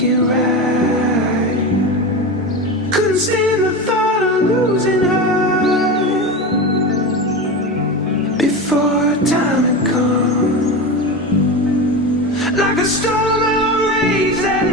make it right. Couldn't stand the thought of losing her before time had come. Like a storm that raged that